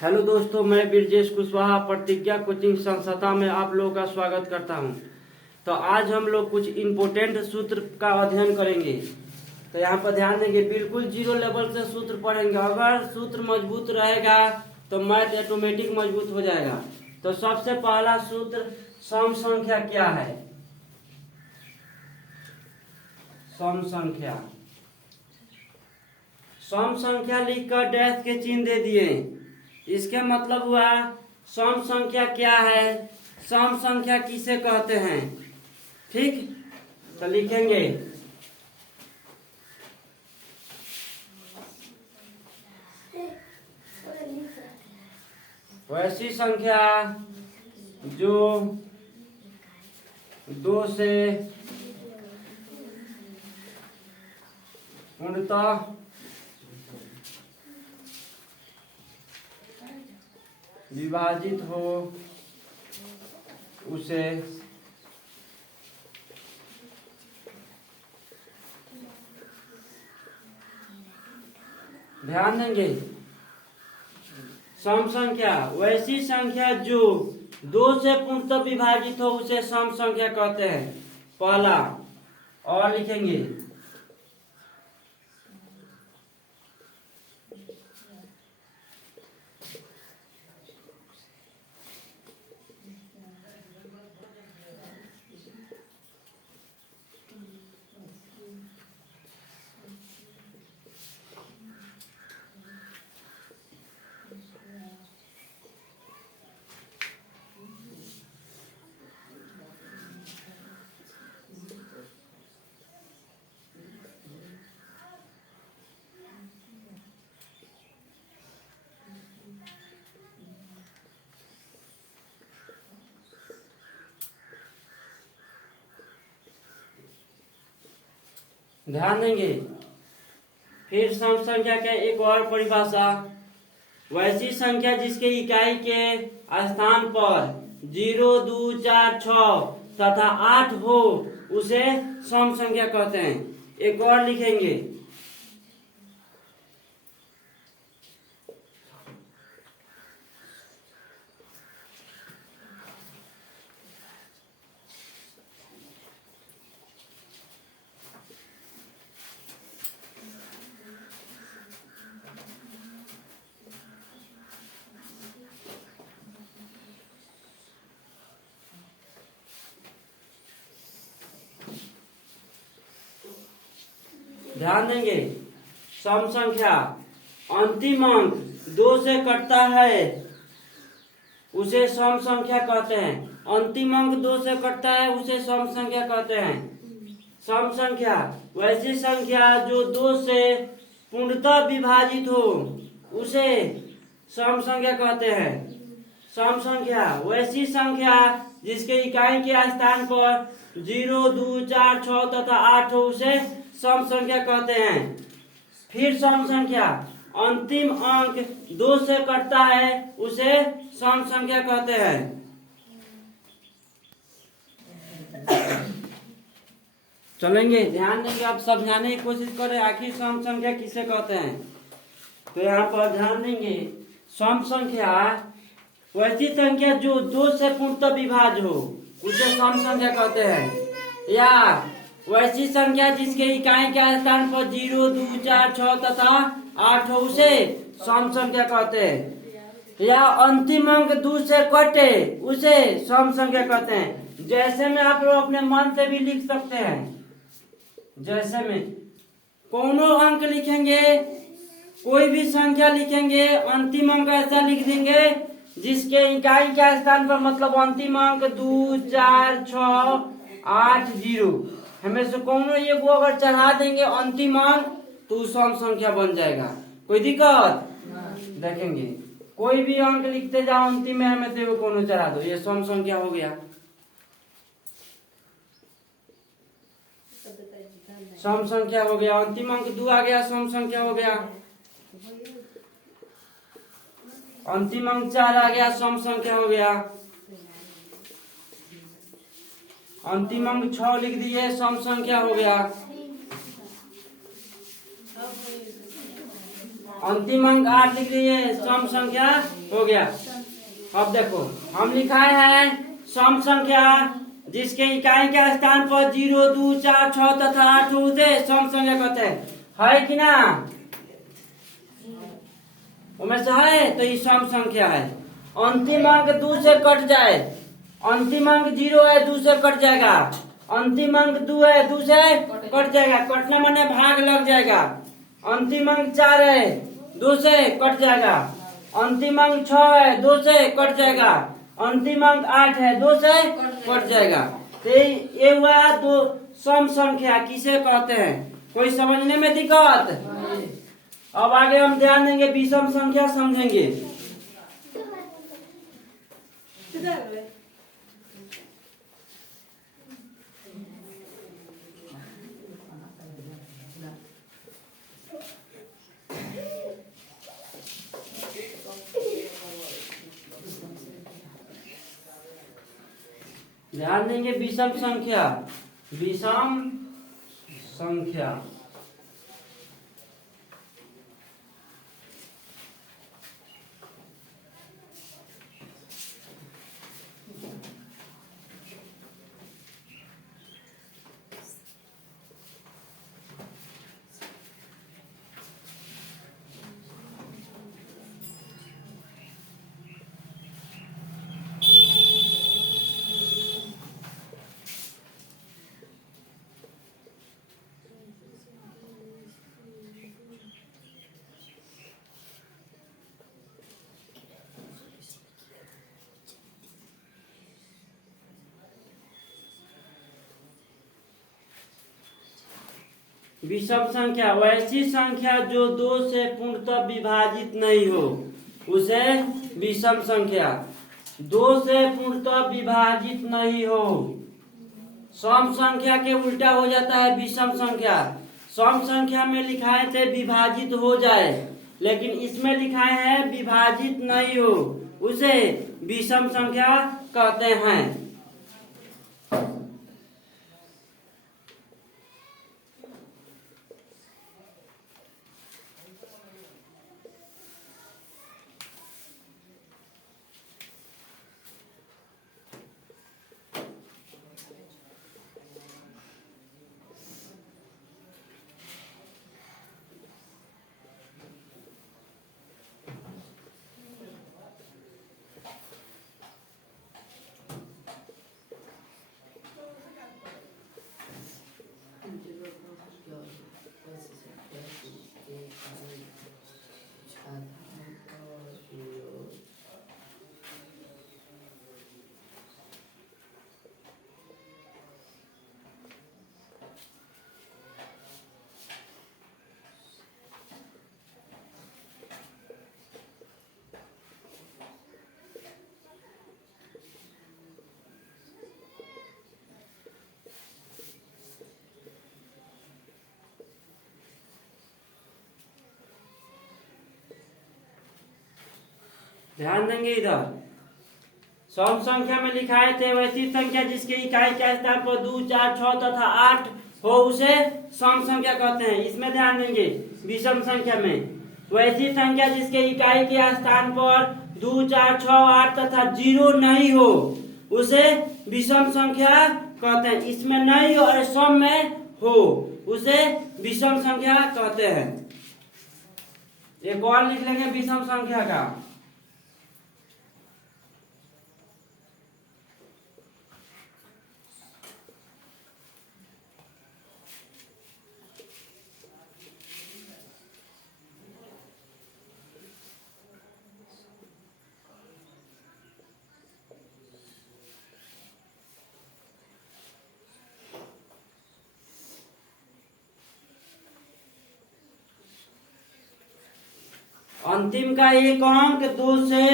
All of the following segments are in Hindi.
हेलो दोस्तों, मैं ब्रजेश कुशवाहा प्रतिज्ञा कोचिंग संस्था में आप लोगों का स्वागत करता हूं। तो आज हम लोग कुछ इम्पोर्टेंट सूत्र का अध्ययन करेंगे। तो यहाँ पर ध्यान देंगे, बिल्कुल जीरो लेवल से सूत्र पढ़ेंगे। अगर सूत्र मजबूत रहेगा तो मैथ ऑटोमेटिक मजबूत हो जाएगा। तो सबसे पहला सूत्र, सम संख्या क्या है? सम संख्या, सम संख्या लिखकर डैश के चिन्ह दे दिए। इसके मतलब हुआ सम संख्या क्या है, सम संख्या किसे कहते हैं। ठीक, तो लिखेंगे वैसी संख्या जो 2 से पूर्णतः विभाजित हो उसे ध्यान देंगे। सम संख्या वैसी संख्या जो 2 से पूर्णतः विभाजित हो उसे सम संख्या कहते हैं, पहला। और लिखेंगे ध्यान देंगे। फिर सम संख्या का एक और परिभाषा, वैसी संख्या जिसके इकाई के स्थान पर 0, 2, 4, 6 तथा 8 हो उसे सम संख्या कहते हैं। एक और लिखेंगे ध्यान देंगे, सम संख्या अंतिम अंक 2 से कटता है उसे सम संख्या कहते हैं। अंतिम अंक 2 से कटता है उसे सम संख्या कहते हैं। सम संख्या वैसी संख्या जो 2 से पूर्णतः विभाजित हो उसे सम संख्या कहते हैं। सम संख्या वैसी संख्या जिसके इकाई के स्थान पर 0, 2, 4, 6 तथा 8 हो उसे सम संख्या कहते हैं। फिर सम संख्या अंतिम अंक 2 से कटता है उसे सम संख्या कहते हैं। चलेंगे, ध्यान देंगे, आप समझाने की कोशिश करें आखिर सम संख्या किसे कहते हैं। तो यहाँ पर ध्यान देंगे, सम संख्या वैसी संख्या जो 2 से पूर्णतः विभाज्य हो उसे सम संख्या कहते हैं। या वैसी संख्या जिसके इकाई के स्थान पर 0, 2, 4, 6 तथा 8 हो उसे सम संख्या कहते हैं। या अंतिम अंक 2 से कटे उसे सम संख्या कहते हैं। जैसे में आप लोग अपने मन से भी लिख सकते हैं। जैसे में कोनो अंक लिखेंगे, कोई भी संख्या लिखेंगे, अंतिम अंक ऐसा लिख देंगे जिसके इकाई के स्थान पर मतलब अंतिम अंक 2, 4, 6, 8, 0 हमें से कोनो ये को अगर चढ़ा देंगे अंतिम अंक तो सम संख्या बन जाएगा। कोई दिक्कत? देखेंगे, कोई भी अंक लिखते जाओ अंतिम में हमें से वो कोनो चढ़ा दो, ये सम संख्या हो गया। सम संख्या हो गया, अंतिम अंक 2 आ गया, सम संख्या हो गया। अंतिम अंक 4 आ गया, सम संख्या हो गया। अंतिम अंक 6 लिख दिए, सम संख्या हो गया। अंतिम अंक 8 लिख रही है, सम संख्या हो गया। अब देखो हम लिखाए हैं सम संख्या जिसके इकाई के स्थान पर 0, 2, 4, 6 तथा 8 हो उसे सम संख्या कहते हैं। है कि ना? उनमें से है तो ये सम संख्या है। अंतिम अंक 2 से कट जाए, अंतिम अंक 0 है 2 से कट जाएगा, अंतिम अंक 2 है 2 से कट जाएगा, कटना माने भाग लग जाएगा। अंतिम अंक 4 है 2 से कट जाएगा, अंतिम अंक 6 है 2 से कट जाएगा, अंतिम अंक 8 है 2 से कट जाएगा। तो ये हुआ दो सम संख्या किसे कहते हैं? कोई समझने में दिक्कत? अब आगे हम ध्यान देंगे, विषम संख्या समझेंगे। ध्यान देंगे विषम संख्या, विषम संख्या विषम संख्या वैसी संख्या जो 2 से पूर्णतः विभाजित नहीं हो उसे विषम संख्या। 2 से पूर्णतः विभाजित नहीं हो, सम संख्या के उल्टा हो जाता है विषम संख्या। सम संख्या में लिखाए थे विभाजित हो जाए, लेकिन इसमें लिखाए हैं विभाजित नहीं हो, उसे विषम संख्या कहते हैं। ध्यान देंगे इधर, सम संख्या में लिखाए थे वैसी संख्या जिसके इकाई के स्थान पर 2, 4, 6 तथा 8 हो उसे सम संख्या कहते हैं। इसमें ध्यान देंगे विषम संख्या में वैसी संख्या जिसके इकाई के स्थान पर 2, 4, 6, 8 तथा 0 नहीं हो उसे विषम संख्या कहते हैं। इसमें नहीं हो और सम में हो उसे विषम संख्या कहते हैं। एक और लिख लेंगे विषम संख्या का। अंतिम का एक अंक 2 से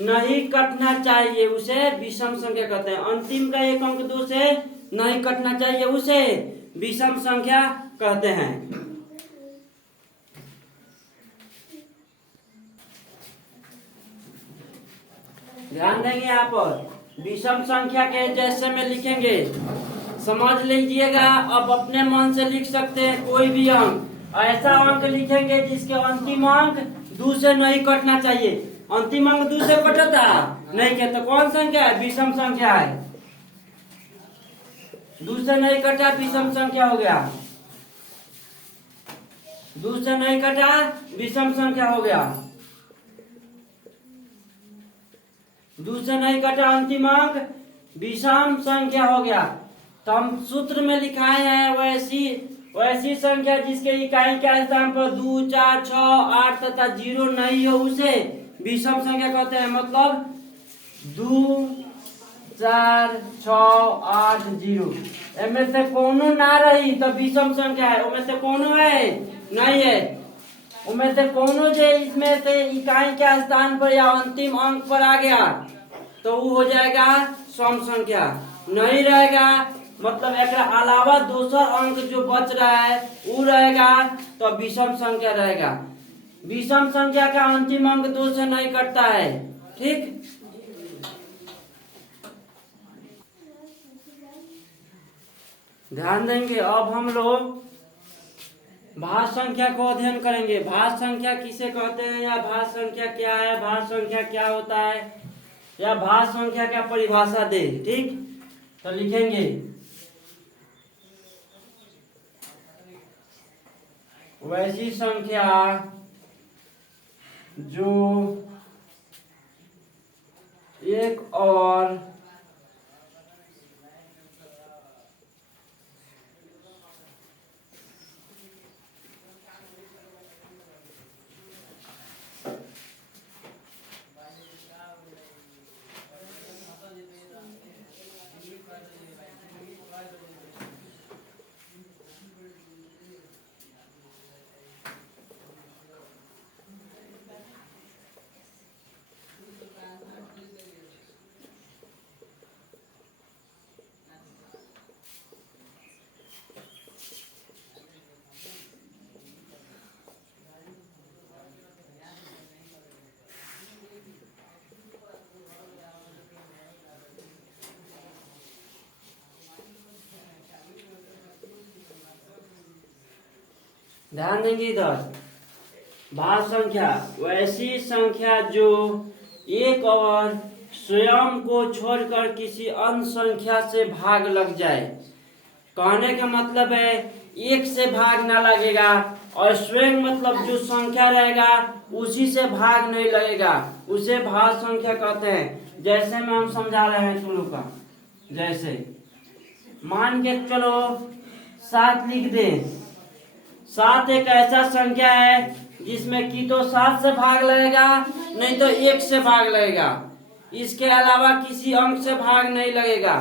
नहीं कटना चाहिए उसे विषम संख्या कहते हैं। अंतिम का एक अंक 2 से नहीं कटना चाहिए उसे विषम संख्या कहते हैं। ध्यान देंगे यहाँ पर विषम संख्या के जैसे में लिखेंगे, समझ लीजिएगा। अब अपने मन से लिख सकते हैं कोई भी अंक, ऐसा अंक लिखेंगे जिसके अंतिम अंक 2 से नहीं कटना चाहिए। अंतिम अंक 2 से कटता नहीं के तो कौन संख्या है? विषम संख्या है। 2 से नहीं कटा, विषम संख्या हो गया। 2 से नहीं कटा, विषम संख्या हो गया। 2 से नहीं कटा, अंतिम अंक विषम संख्या हो गया। तो हम सूत्र में लिखाए हैं वैसी संख्या जिसके इकाई के स्थान पर 2, 4, 6, 8 तथा 0 नहीं हो उसे विषम संख्या कहते हैं। मतलब 2, 4, 6, 8, 0 इनमें से कोनो ना रही तो विषम संख्या है। उनमें से कोनो है? नहीं है। उनमें से कोनो जो इसमें से इकाई के स्थान पर या अंतिम अंक पर आ गया तो वो हो जाएगा सम संख्या। नहीं रहेगा मतलब एक अलावा दूसरा अंक जो बच रहा है वो रहेगा तो विषम संख्या रहेगा। विषम संख्या का अंतिम अंक 2 से नहीं कटता है। ठीक, ध्यान देंगे। अब हम लोग भाज्य संख्या को अध्ययन करेंगे। भाज्य संख्या किसे कहते हैं या भाज्य संख्या क्या है, भाज्य संख्या क्या होता है या भाज्य संख्या क्या परिभाषा दे। ठीक, तो लिखेंगे वैसी संख्या जो एक और ध्यान देंगे इधर। भाज्य संख्या वैसी संख्या जो एक और स्वयं को छोड़कर किसी अन्य संख्या से भाग लग जाए। कहने का मतलब है एक से भाग ना लगेगा और स्वयं मतलब जो संख्या रहेगा उसी से भाग नहीं लगेगा, उसे भाज्य संख्या कहते हैं। जैसे में हम समझा रहे हैं तुम लोग का, जैसे मान के चलो 7 लिख दे। 7 एक ऐसा संख्या है जिसमें की तो 7 से भाग लगेगा नहीं तो 1 से भाग लगेगा, इसके अलावा किसी अंक से भाग नहीं लगेगा।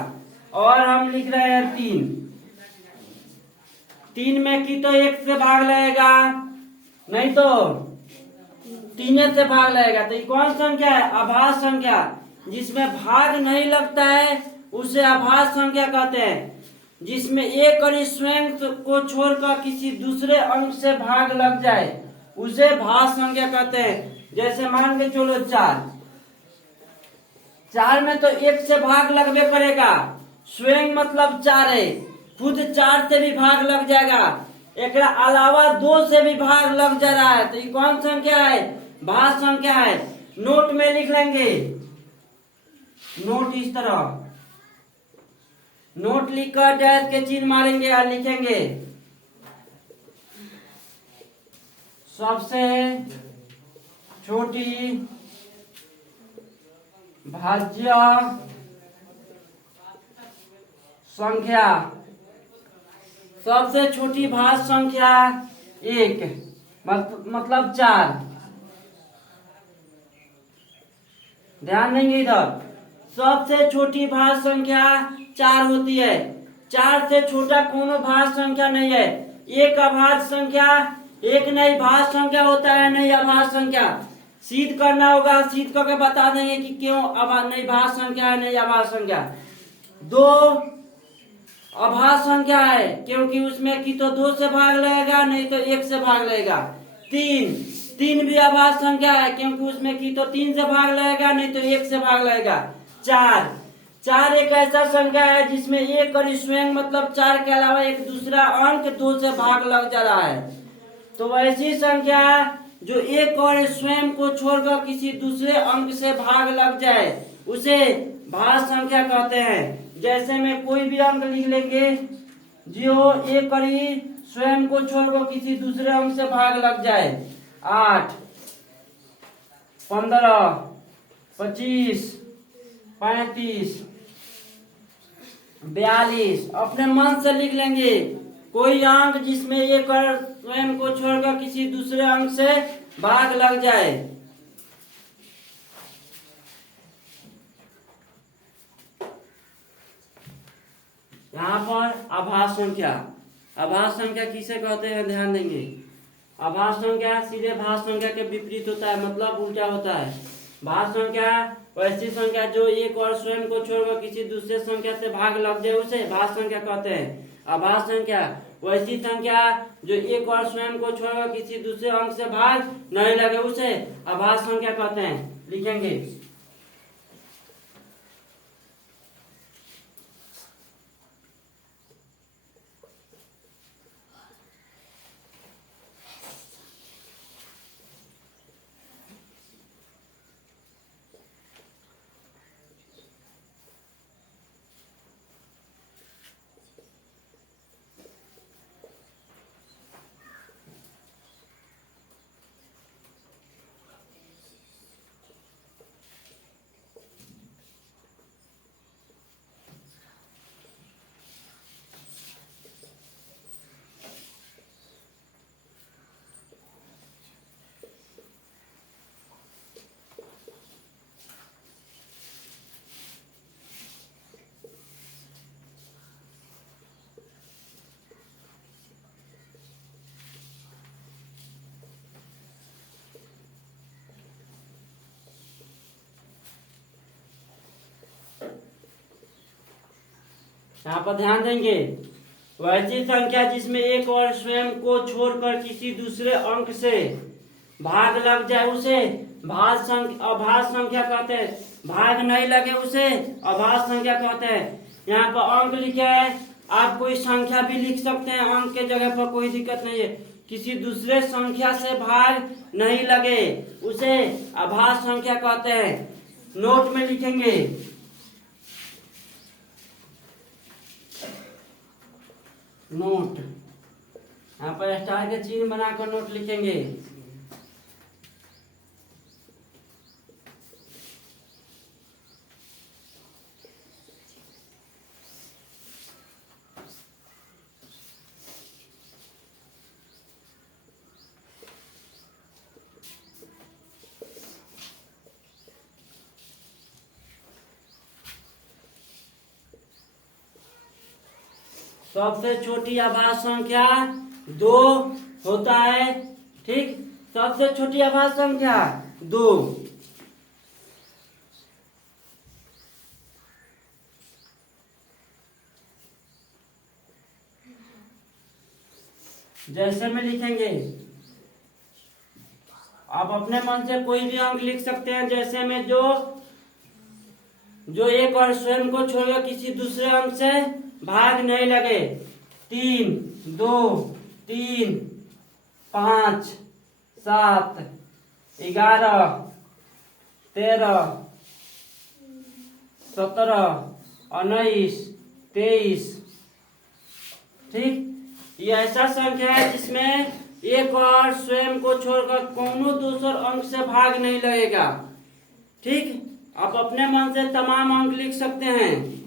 और हम लिख रहे हैं 3 में की तो 1 से भाग लगेगा नहीं तो 3 से भाग लगेगा। तो ये कौन संख्या है? अभाज्य संख्या। जिसमें भाग नहीं लगता है उसे अभाज्य संख्या कहते हैं। जिसमें एक और स्वयं को छोड़कर किसी दूसरे अंक से भाग लग जाए उसे भाज्य संख्या कहते हैं। जैसे मान के चलो 4 में तो 1 से भाग लगबे करेगा, स्वयं मतलब 4 है, खुद 4 से भी भाग लग जाएगा, एक अलावा 2 से भी भाग लग जा रहा है। तो ये कौन संख्या है? भाज्य संख्या है। नोट में लिख लेंगे, नोट इस तरह नोट लिखकर डैश के चिन्ह मारेंगे और लिखेंगे सबसे छोटी भाज्य संख्या। सबसे छोटी भाज्य संख्या 1 मतलब 4। ध्यान देंगे इधर, सबसे छोटी भाज्य संख्या 4 होती है। 4 से छोटा कोनो भाज्य संख्या नहीं है। एक अभाज्य संख्या, एक नहीं भाज्य संख्या होता है, नहीं अभाज्य संख्या। सिद्ध करना होगा, सिद्ध करके बता देंगे कि क्यों नहीं भाज्य संख्या है नहीं अभाज्य संख्या। 2 अभाज्य संख्या है क्योंकि उसमें की तो 2 से भाग लगेगा नहीं तो 1 से भाग लगेगा। 3 भी अभाज्य संख्या है क्योंकि उसमें की तो 3 से भाग लगेगा नहीं तो 1 से भाग लगेगा। 4 एक ऐसा संख्या है जिसमें एक और स्वयं मतलब 4 के अलावा एक दूसरा अंक 2 से भाग लग जा रहा है। तो वैसी संख्या जो एक और स्वयं को छोड़कर किसी दूसरे अंक से भाग लग जाए उसे भाज्य संख्या कहते हैं। जैसे में कोई भी अंक लिख लेंगे जो एक और ही स्वयं को छोड़कर किसी दूसरे अंक से भाग लग जाए। 8, 15, 25, 35, 42 अपने मन से लिख लेंगे। कोई अंक जिसमें एक और स्वयं को छोड़कर किसी दूसरे अंक से भाग लग जाए। यहाँ पर आभाज्य संख्या, आभाज्य संख्या किसे कहते हैं ध्यान देंगे। आभाज्य संख्या सीधे भाज्य संख्या के विपरीत होता है, मतलब उल्टा होता है। भाज्य संख्या वैसी संख्या जो एक और स्वयं को छोड़कर किसी दूसरे संख्या से भाग लग जाए उसे भाज्य संख्या कहते हैं। आभाज्य संख्या वैसी संख्या जो एक और स्वयं को छोड़कर किसी दूसरे अंक से भाग नहीं लगे उसे आभाज्य संख्या कहते हैं। लिखेंगे यहाँ पर ध्यान देंगे। वैसी संख्या जिसमें एक और स्वयं को छोड़कर किसी दूसरे अंक से भाग लग जाए उसे अभाज्य संख्या कहते हैं। भाग नहीं लगे उसे अभाज्य संख्या कहते हैं। यहाँ पर अंक लिखे है, आप कोई संख्या भी लिख सकते हैं, अंक के जगह पर कोई दिक्कत नहीं है। किसी दूसरे संख्या से भाग नहीं लगे उसे अभाज्य संख्या कहते हैं। नोट में लिखेंगे नोट, यहाँ पर स्टार के चिन्ह बनाकर नोट लिखेंगे। सबसे छोटी आभाज्य संख्या 2 होता है, ठीक। सबसे छोटी आभाज्य संख्या 2। जैसे में लिखेंगे, आप अपने मन से कोई भी अंक लिख सकते हैं। जैसे में जो एक और स्वयं को छोड़कर किसी दूसरे अंक से भाग नहीं लगे। 3, 2, 3, 5, 7, 11, 13, 17, 19, 23, ठीक। ये ऐसा संख्या है जिसमें एक और स्वयं को छोड़कर कोनो दूसर अंक से भाग नहीं लगेगा, ठीक। आप अपने मन से तमाम अंक लिख सकते हैं।